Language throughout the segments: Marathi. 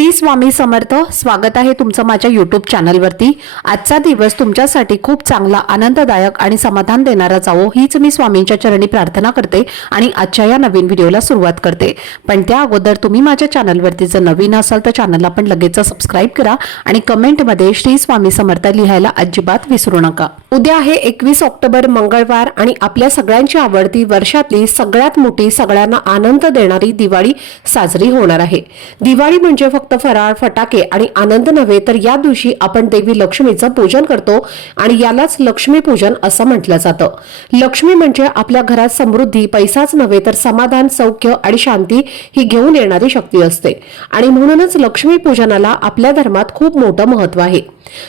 श्री स्वामी समर्थ स्वागत आहे तुमचं माझ्या यूट्यूब चॅनलवरती आजचा दिवस तुमच्यासाठी खूप चांगला आनंददायक आणि समाधान देणारा जावो हीच मी स्वामींच्या चरणी प्रार्थना करते आणि आजच्या या नवीन व्हिडिओला सुरुवात करते. पण त्या अगोदर तुम्ही माझ्या चॅनलवरती जर नवीन असाल तर चॅनलला पण लगेच सबस्क्राईब करा आणि कमेंटमध्ये श्री स्वामी समर्थ लिहायला अजिबात विसरू नका. उद्या आहे एकवीस ऑक्टोबर मंगळवार आणि आपल्या सगळ्यांची आवडती वर्षातली सगळ्यात मोठी सगळ्यांना आनंद देणारी दिवाळी साजरी होणार आहे. दिवाळी म्हणजे फक्त फराळ फटाके आणि आनंद नव्हे तर या दिवशी आपण देवी लक्ष्मीचं पूजन करतो आणि यालाच लक्ष्मी पूजन असं म्हटलं जातं. लक्ष्मी म्हणजे आपल्या घरात समृद्धी पैसाच नव्हे तर समाधान सौख्य आणि शांती ही घेऊन येणारी शक्ती असते. आणि म्हणूनच लक्ष्मी पूजनाला आपल्या धर्मात खूप मोठं महत्त्व आहे.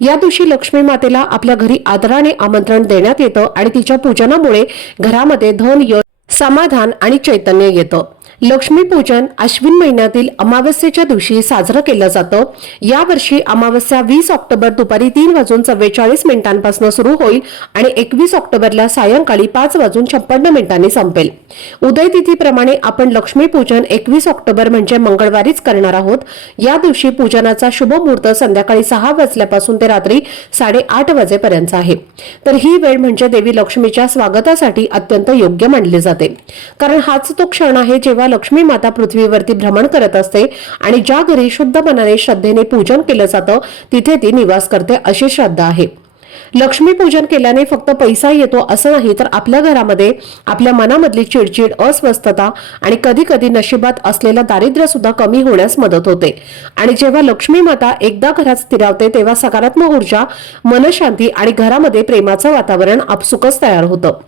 या दिवशी लक्ष्मी मातेला आपल्या घरी आदराने आमंत्रण देण्यात येतं आणि तिच्या पूजनामुळे घरामध्ये धन समाधान आणि चैतन्य येतं. लक्ष्मी पूजन अश्विन महिन्यातील अमावस्येच्या दिवशी साजरं केलं जातं. यावर्षी अमावस्या वीस ऑक्टोबर दुपारी तीन वाजून चव्वेचाळीस मिनिटांपासून सुरू होईल आणि एकवीस ऑक्टोबरला सायंकाळी पाच वाजून छप्पन्न मिनिटांनी संपेल. उदय तिथीप्रमाणे आपण लक्ष्मीपूजन एकवीस ऑक्टोबर म्हणजे मंगळवारीच करणार आहोत. या दिवशी पूजनाचा शुभ मुहूर्त संध्याकाळी सहा वाजल्यापासून ते रात्री साडेआठ वाजेपर्यंत आहे. तर ही वेळ म्हणजे देवी लक्ष्मीच्या स्वागतासाठी अत्यंत योग्य मानली जाते. कारण हाच तो क्षण आहे जेव्हा लक्ष्मी माता पृथ्वीवरती भ्रमण करत असते आणि ज्या घरी शुद्ध मनाने श्रद्धेने पूजन केलं जातं तिथे ती निवास करते अशी श्रद्धा आहे. लक्ष्मी पूजन केल्याने फक्त पैसा येतो असं नाही तर आपल्या घरामध्ये आपल्या मनामधली चिडचिड अस्वस्थता आणि कधी कधी नशिबात असलेलं दारिद्र्य सुद्धा कमी होण्यास मदत होते. आणि जेव्हा लक्ष्मी माता एकदा घरात स्थिरावते तेव्हा सकारात्मक ऊर्जा मनशांती आणि घरामध्ये प्रेमाचं वातावरण आपसुकच तयार होतं.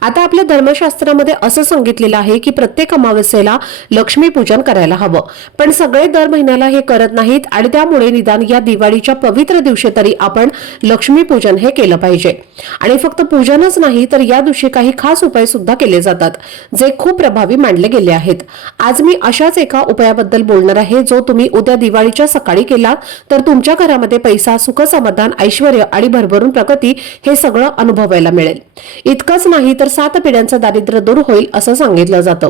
आता आपल्या धर्मशास्त्रामध्ये असं सांगितलेलं आहे की प्रत्येक अमावस्येला लक्ष्मी पूजन करायला हवं. पण सगळे दर महिन्याला हे करत नाहीत आणि त्यामुळे निदान या दिवाळीच्या पवित्र दिवशी तरी आपण लक्ष्मी पूजन हे केलं पाहिजे. आणि फक्त पूजनच नाही तर या दिवशी काही खास उपाय सुद्धा केले जातात जे खूप प्रभावी मानले गेले आहेत. आज मी अशाच एका उपायाबद्दल बोलणार आहे जो तुम्ही उद्या दिवाळीच्या सकाळी केला तर तुमच्या घरामध्ये पैसा सुख समाधान ऐश्वर आणि भरभरून प्रगती हे सगळं अनुभवायला मिळेल. इतकंच नाही तर सात पिढ्यांचं दारिद्र्य दूर होईल असं सांगितलं जातं.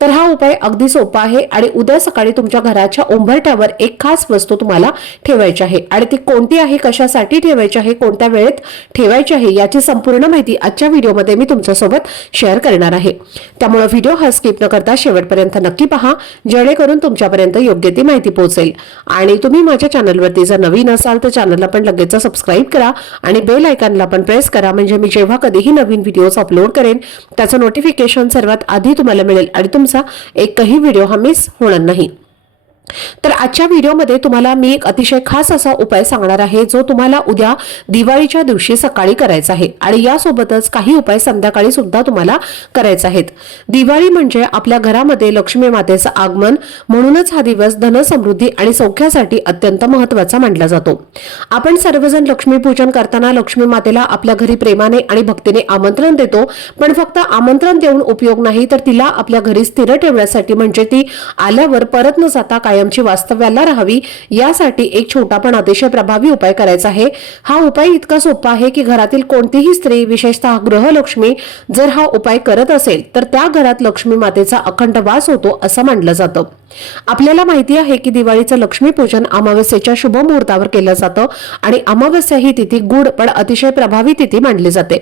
तर हा उपाय अगदी सोपा आहे आणि उद्या सकाळी तुमच्या घराच्या उंबरठ्यावर एक खास वस्तू तुम्हाला ठेवायची आहे. आणि ती कोणती आहे कशासाठी ठेवायची आहे कोणत्या वेळेत ठेवायची आहे याची संपूर्ण माहिती आजच्या व्हिडिओमध्ये मी तुमच्यासोबत शेअर करणार आहे. त्यामुळे व्हिडिओ हा स्किप न करता शेवटपर्यंत नक्की पहा जेणेकरून तुमच्यापर्यंत योग्य ती माहिती पोहोचेल. आणि तुम्ही माझ्या चॅनलवरती जर नवीन असाल तर चॅनलला पण लगेच सबस्क्राईब करा आणि बेल आयकॉनला पण प्रेस करा. म्हणजे मी जेव्हा कधीही नवीन व्हिडिओ अपलोड करेन. त्याचं नोटिफिकेशन सर्वात आधी तुम्हाला मिळेल. आणि तुमचा एकही व्हिडिओ हा मिस होणार नाही. तर आजच्या व्हिडिओमध्ये तुम्हाला मी एक अतिशय खास असा उपाय सांगणार आहे जो तुम्हाला उद्या दिवाळीच्या दिवशी सकाळी करायचा आहे. आणि यासोबतच काही उपाय संध्याकाळी सुद्धा तुम्हाला करायचे आहेत. दिवाळी म्हणजे आपल्या घरामध्ये लक्ष्मी मातेचं आगमन म्हणूनच हा दिवस धनसमृद्धी आणि सौख्यासाठी अत्यंत महत्त्वाचा मानला जातो. आपण सर्वजण लक्ष्मीपूजन करताना लक्ष्मी मातेला आपल्या घरी प्रेमाने आणि भक्तीने आमंत्रण देतो पण फक्त आमंत्रण देऊन उपयोग नाही तर तिला आपल्या घरी स्थिर ठेवण्यासाठी म्हणजे ती आल्यावर परत न जाता कायमची वास्तव्याला राहावी यासाठी एक छोटा पण अतिशय प्रभावी उपाय करायचा आहे. हा उपाय इतका सोपा आहे की घरातील कोणतीही स्त्री विशेषतः गृहलक्ष्मी जर हा उपाय करत असेल तर त्या घरात लक्ष्मी मातेचा अखंड वास होतो असं मानलं जातं. आपल्याला माहिती आहे की दिवाळीचं लक्ष्मीपूजन अमावस्येच्या शुभ मुहूर्तावर केलं जातं आणि अमावस्या ही तिथी गुड पण अतिशय प्रभावी तिथी मानली जाते.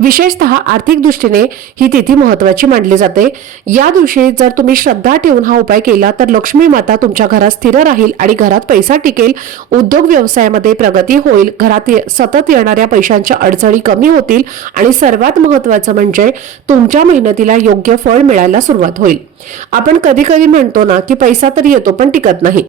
विशेषतः आर्थिक दृष्टीने ही तिथी महत्वाची मानली जाते. या दिवशी जर तुम्ही श्रद्धा ठेवून हा उपाय केला तर लक्ष्मी माता तुमच्या घरात स्थिर राहील आणि घरात पैसा टिकेल. उद्योग व्यवसायामध्ये प्रगती होईल घरात सतत येणाऱ्या पैशांच्या अडचणी कमी होतील आणि सर्वात महत्वाचं म्हणजे तुमच्या मेहनतीला योग्य फळ मिळायला सुरुवात होईल. आपण कधी कधी म्हणतो ना की पैसा तर येतो पण टिकत नाही.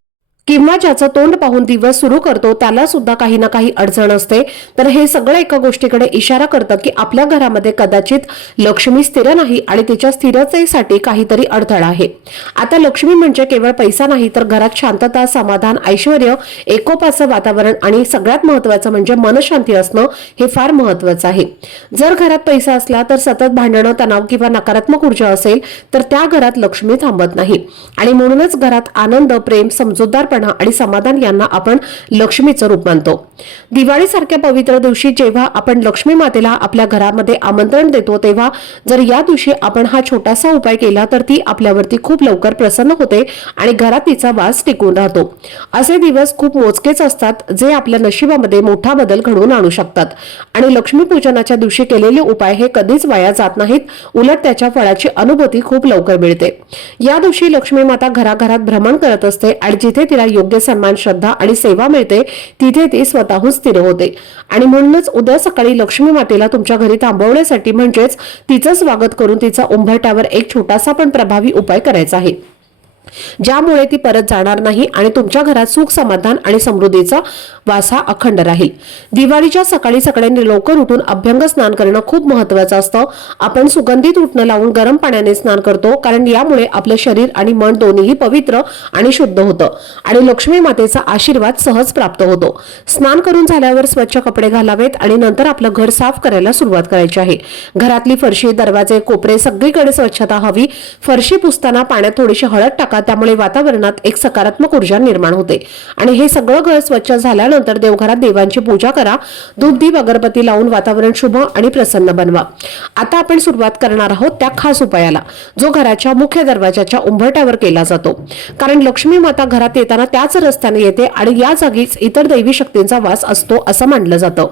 किंवा ज्याचं तोंड पाहून दिवस सुरू करतो त्याला सुद्धा काही ना काही अडचण असते. तर हे सगळं एका गोष्टीकडे इशारा करतं की आपल्या घरामध्ये कदाचित लक्ष्मी स्थिर नाही आणि तिच्या स्थिरतेसाठी काहीतरी अडथळा आहे. आता लक्ष्मी म्हणजे केवळ पैसा नाही तर घरात शांतता समाधान ऐश्वर एकोपाचं वातावरण आणि सगळ्यात महत्वाचं म्हणजे मनशांती असणं हे फार महत्वाचं आहे. जर घरात पैसा असला तर सतत भांडणं तणाव किंवा नकारात्मक ऊर्जा असेल तर त्या घरात लक्ष्मी थांबत नाही. आणि म्हणूनच घरात आनंद प्रेम समजूतदार मोकळेपणा आणि समाधान यांना आपण लक्ष्मीचं रूप मानतो. दिवाळीसारख्या पवित्र दिवशी जेव्हा आपण लक्ष्मी मातेला आपल्या घरामध्ये आमंत्रण देतो तेव्हा जर या दिवशी आपण हा छोटासा उपाय केला तर ती आपल्यावरती खूप लवकर प्रसन्न होते आणि घरात तिचा वास टिकून राहतो. असे दिवस खूप मोजकेच असतात जे आपल्या नशिबामध्ये मोठा बदल घडवून आणू शकतात. आणि लक्ष्मीपूजनाच्या दिवशी केलेले उपाय हे कधीच वाया जात नाहीत उलट त्याच्या फळाची अनुभूती खूप लवकर मिळते. या दिवशी लक्ष्मी माता घराघरात भ्रमण करत असते आणि जिथे तिला योग्य सन्मान श्रद्धा आणि सेवा मिळते तिथे ती स्वतःहून स्थिर होते. आणि म्हणूनच उद्या सकाळी लक्ष्मी मातेला तुमच्या घरी थांबवण्यासाठी म्हणजेच तिचं स्वागत करून तिचा उंबरट्यावर एक छोटासा पण प्रभावी उपाय करायचा आहे. ज्यामुळे ती परत जाणार नाही आणि तुमच्या घरात सुख समाधान आणि समृद्धीचा वासा अखंड राहील. दिवाळीच्या सकाळी सकाळी लवकर उठून अभ्यंग स्नान करणं खूप महत्वाचं असतं. आपण सुगंधित उठणं लावून गरम पाण्याने स्नान करतो कारण यामुळे आपलं शरीर आणि मन दोन्हीही पवित्र आणि शुद्ध होतं आणि लक्ष्मी मातेचा आशीर्वाद सहज प्राप्त होतो. स्नान करून झाल्यावर स्वच्छ कपडे घालावेत आणि नंतर आपलं घर साफ करायला सुरुवात करायची आहे. घरातली फरशी दरवाजे कोपरे सगळीकडे स्वच्छता हवी. फरशी पुसताना पाण्यात थोडीशी हळद टाका त्यामुळे वातावरणात एक सकारात्मक ऊर्जा निर्माण होते. आणि हे सगळं घर स्वच्छ झाल्यानंतर देवघरात देवांची पूजा करा. धूप दीप अगरबत्ती लावून वातावरण शुभ आणि प्रसन्न बनवा. आता आपण सुरुवात करणार आहोत त्या खास उपायाला जो घराच्या मुख्य दरवाजाच्या उंबरट्यावर केला जातो. कारण लक्ष्मी माता घरात येताना त्याच रस्त्याने येते आणि या जागीच इतर दैवी शक्तींचा वास असतो असं मानलं जातं.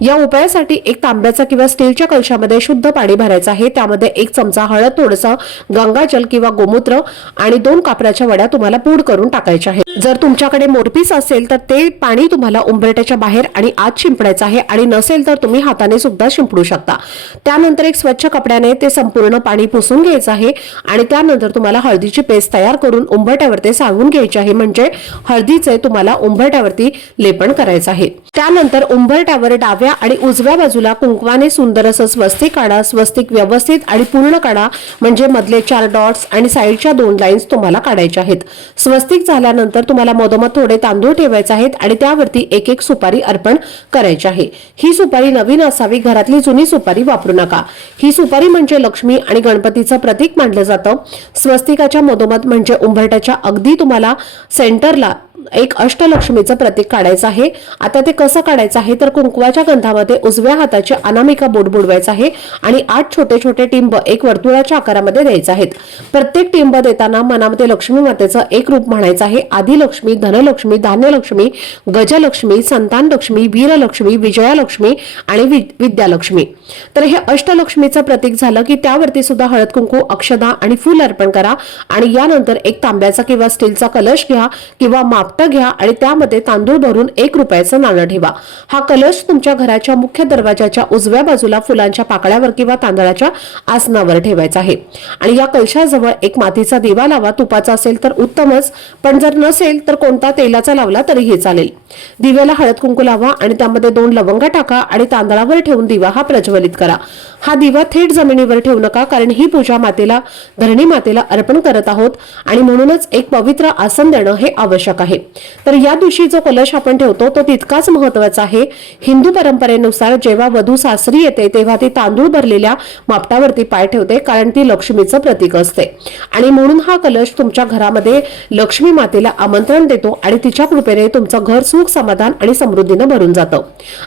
या उपायासाठी एक तांब्याचा किंवा स्टीलच्या कलशामध्ये शुद्ध पाणी भरायचं आहे. त्यामध्ये एक चमचा हळद थोडंसं गंगाजल किंवा गोमूत्र आणि दोन कापराच्या वड्या तुम्हाला पूड करून टाकायच्या आहेत. जर तुमच्याकडे मोरपीस असेल तर ते पाणी तुम्हाला उंबरट्याच्या बाहेर आणि आत शिंपडायचं आहे आणि नसेल तर तुम्ही हाताने सुद्धा शिंपडू शकता. त्यानंतर एक स्वच्छ कपड्याने ते संपूर्ण पाणी पुसून घ्यायचं आहे आणि त्यानंतर तुम्हाला हळदीची पेस्ट तयार करून उंबरट्यावर ते सांगून घ्यायचे आहे. म्हणजे हळदीचे तुम्हाला उंबरट्यावरती लेपन करायचं आहे. त्यानंतर उंबरट्यावर डाव्या आणि उजव्या बाजूला कुंकवाने सुंदर असं स्वस्तिक काढा स्वस्तिक व्यवस्थित आणि पूर्ण काढा. म्हणजे मधले चार डॉट्स आणि साईडच्या दोन लाईन्स तुम्हाला काढायच्या आहेत. स्वस्तिक झाल्यानंतर तुम्हाला मधोमध थोडे तांदूळ ठेवायचे आहेत आणि त्यावरती एक एक सुपारी अर्पण करायची आहे. ही सुपारी नवीन असावी घरातली जुनी सुपारी वापरू नका. ही सुपारी म्हणजे लक्ष्मी आणि गणपतीचं प्रतीक मानलं जातं. स्वस्तिकाच्या मधोमध म्हणजे उंबरट्याच्या अगदी तुम्हाला सेंटरला एक अष्टलक्ष्मीचं प्रतीक काढायचं आहे. आता ते कसं काढायचं आहे? तर कुंकवाच्या गंधामध्ये उजव्या हाताचे अनामिका बोट बुडवायचं आहे आणि आठ छोटे छोटे टिंब एक वर्तुळाच्या आकारामध्ये द्यायचे आहेत. प्रत्येक टिंब देताना मनामध्ये लक्ष्मी मातेचं एक रूप म्हणायचं आहे. आदिलक्ष्मी धनलक्ष्मी धान्यलक्ष्मी गजलक्ष्मी संतान लक्ष्मी वीरलक्ष्मी विजयालक्ष्मी आणि वि- विद्यालक्ष्मी. तर हे अष्टलक्ष्मीचं प्रतीक झालं की त्यावरती सुद्धा हळद कुंकू अक्षदा आणि फूल अर्पण करा आणि यानंतर एक तांब्याचा किंवा स्टीलचा कलश घ्या किंवा माप मापटं घ्या आणि त्यामध्ये तांदूळ भरून एक रुपयाचं नाणं ठेवा. हा कलश तुमच्या घराच्या मुख्य दरवाजाच्या उजव्या बाजूला फुलांच्या पाकळ्यावर किंवा तांदळाच्या आसनावर ठेवायचा आहे. आणि या कलशाजवळ एक मातीचा दिवा लावा तुपाचा असेल तर उत्तमच पण जर नसेल तर कोणता तेलाचा लावला तरीही चालेल. दिव्याला हळद कुंकू लावा आणि त्यामध्ये दोन लवंगा टाका आणि तांदळावर ठेवून दिवा हा प्रज्वलित करा. हा दिवा थेट जमिनीवर ठेवू नका कारण ही पूजा मातेला धरणी मातेला अर्पण करत आहोत आणि म्हणूनच एक पवित्र आसन देणं हे आवश्यक आहे. तर या दिवशी जो कलश आपण ठेवतो तो तितकाच महत्त्वाचा आहे. हिंदू परंपरेनुसार जेव्हा वधू सासरी येते तेव्हा ती तांदूळ भरलेल्या मापटावरती पाय ठेवते कारण ती लक्ष्मीचं प्रतीक असते. आणि म्हणून हा कलश तुमच्या घरामध्ये लक्ष्मी मातेला आमंत्रण देतो आणि तिच्या कृपेने तुमचं घर सुख समाधान आणि समृद्धीनं भरून जातं.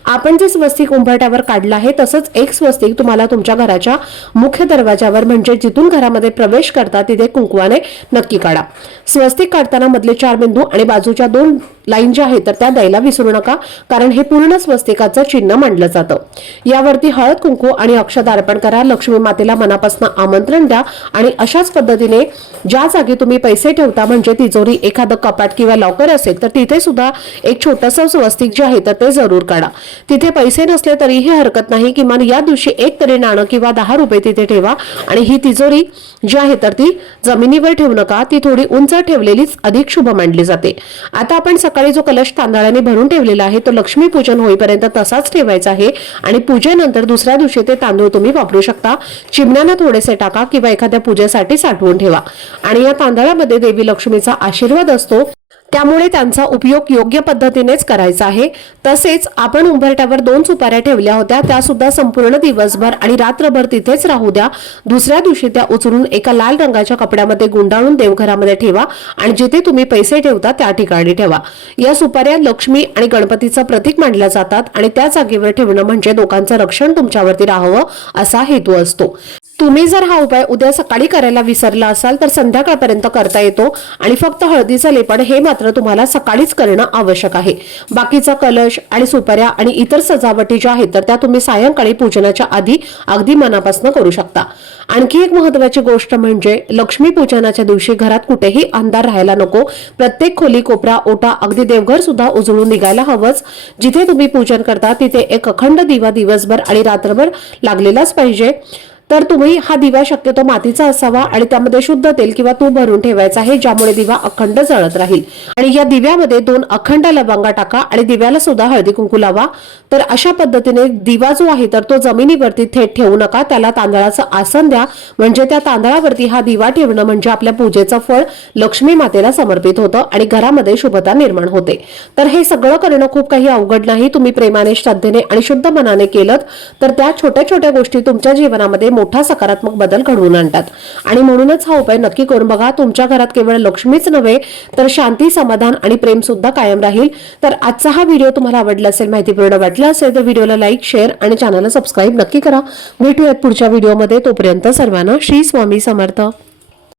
आपण जे स्वस्तिक उंबरट्यावर काढलं आहे तसंच एक स्वस्तिक तुम्हाला तुमच्या घराच्या मुख्य दरवाजावर म्हणजे जिथून घरामध्ये प्रवेश करता तिथे कुंकवाने नक्की काढा. स्वस्तिक काढताना मधले चार बिंदू आणि बाजूच्या दोन लाईन ज्या आहेत तर त्या द्यायला विसरू नका. कारण हे पूर्ण स्वस्तिकाचं चिन्ह मांडलं जातं. यावरती हळद कुंकू आणि अक्षत अर्पण करा. लक्ष्मी मातेला मनापासून आमंत्रण द्या. आणि अशाच पद्धतीने ज्या जागी तुम्ही पैसे ठेवता म्हणजे तिजोरी एखादं कपाट किंवा लॉकर असेल तर तिथे सुद्धा एक छोटंसं स्वस्तिक जे आहे तर ते जरूर काढा. तिथे पैसे नसले तरीही हरकत नाही. किमान या दिवशी एक तरी नाणं किंवा दहा रुपये तिथे ठेवा. आणि ही तिजोरी जी आहे तर ती जमिनीवर ठेवू नका. ती थोडी उंच ठेवलेलीच अधिक शुभ मानली जाते. आता आपण सकाळी जो कलश तांदळाने भरून ठेवलेला आहे तो लक्ष्मी पूजन होईपर्यंत तसाच ठेवायचा आहे आणि पूजेनंतर दुसऱ्या दिवशी ते तांदूळ तुम्ही वापरू शकता. चिमण्यानं थोडेसे टाका किंवा एखाद्या पूजेसाठी साठवून ठेवा. आणि या तांदळामध्ये देवी लक्ष्मीचा आशीर्वाद असतो. त्यामुळे त्यांचा उपयोग योग्य पद्धतीनेच करायचा आहे. तसेच आपण उंबरट्यावर दोन सुपाऱ्या ठेवल्या होत्या. त्या सुद्धा संपूर्ण दिवसभर आणि रात्रभर तिथेच राहू द्या. दुसऱ्या दिवशी त्या उचलून एका लाल रंगाच्या कपड्यामध्ये गुंडाळून देवघरामध्ये ठेवा आणि जिथे तुम्ही पैसे ठेवता त्या ठिकाणी ठेवा. या सुपाऱ्या लक्ष्मी आणि गणपतीचं प्रतीक मानल्या जातात आणि त्या जागेवर ठेवणं म्हणजे लोकांचं रक्षण तुमच्यावरती राहावं असा हेतू असतो. तुम्ही जर हा उपाय उद्या सकाळी करायला विसरला असाल तर संध्याकाळपर्यंत करता येतो. आणि फक्त हळदीचं लेपण हे मात्र तुम्हाला सकाळीच करणं आवश्यक आहे. बाकीचा कलश आणि सुपाऱ्या आणि इतर सजावटी ज्या आहेत तर त्या तुम्ही सायंकाळी पूजनाच्या आधी अगदी मनापासून करू शकता. आणखी एक महत्वाची गोष्ट म्हणजे लक्ष्मी पूजनाच्या दिवशी घरात कुठेही अंधार राहायला नको. प्रत्येक खोली कोपरा ओटा अगदी देवघर सुद्धा उजळून निघायला हवंच. जिथे तुम्ही पूजन करता तिथे एक अखंड दिवा दिवसभर आणि रात्रभर लागलेलाच पाहिजे. तर तुम्ही हा दिवा शक्यतो मातीचा असावा आणि त्यामध्ये शुद्ध तेल किंवा तूप भरून ठेवायचा आहे ज्यामुळे दिवा अखंड जळत राहील. आणि या दिव्यामध्ये दोन अखंड लवंगा टाका आणि दिव्याला सुद्धा हळदी कुंकू लावा. तर अशा पद्धतीने दिवा जो आहे तर तो जमिनीवरती थेट ठेवू नका. त्याला तांदळाचं आसन द्या. म्हणजे त्या तांदळावरती हा दिवा ठेवणं म्हणजे आपल्या पूजेचं फळ लक्ष्मी मातेला समर्पित होतं आणि घरामध्ये शुभता निर्माण होते. तर हे सगळं करणं खूप काही अवघड नाही. तुम्ही प्रेमाने श्रद्धेने आणि शुद्ध मनाने केलं तर त्या छोट्या छोट्या गोष्टी तुमच्या जीवनामध्ये मोठा सकारात्मक बदल घडवून आणतात. आणि म्हणूनच हा उपाय नक्की करून बघा. तुमच्या घरात केवळ लक्ष्मीच नव्हे तर शांती समाधान आणि प्रेम सुद्धा कायम राहील. तर आजचा हा व्हिडिओ तुम्हाला आवडला असेल माहितीपूर्ण वाटला असेल तर व्हिडिओला लाईक शेअर आणि चॅनलला सबस्क्राईब नक्की करा. भेटूयात पुढच्या व्हिडिओमध्ये. तोपर्यंत सर्वांना श्री स्वामी समर्थ.